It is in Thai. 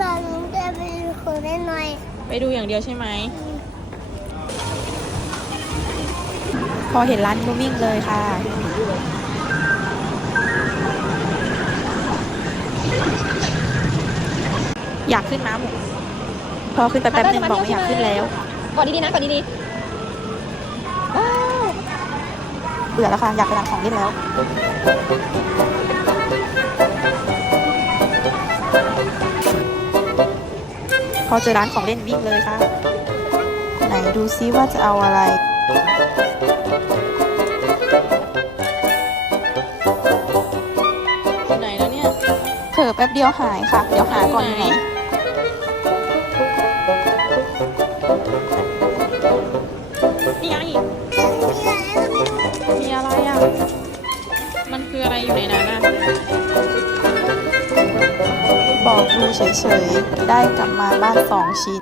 เราหนูจะไปดูของเล่นหน่อยไปดูอย่างเดียวใช่ไหม พอเห็นร้านก็วิ่งเลยค่ะ อยากขึ้นม้าหมูพอขึ้นไปแป๊บนึงบอกไม่อยากขึ้นแล้ว กอดดีๆนะกอดดีเบื่อแล้วค่ะ อยากไปร้านของเล่นแล้ว พอเจอร้านของเล่นวิ่งเลยค่ะ ไหนดูซิว่าจะเอาอะไร ไหนแล้วเนี่ย เผลอแป๊บเดียวหายค่ะ เดี๋ยวหาก่อนยู่ไหน นี่ไงมีอะไรอะ มันคืออะไรอยู่ในนั้นอะ บอกดูเฉยๆ ได้กลับมาบ้านสองชิ้น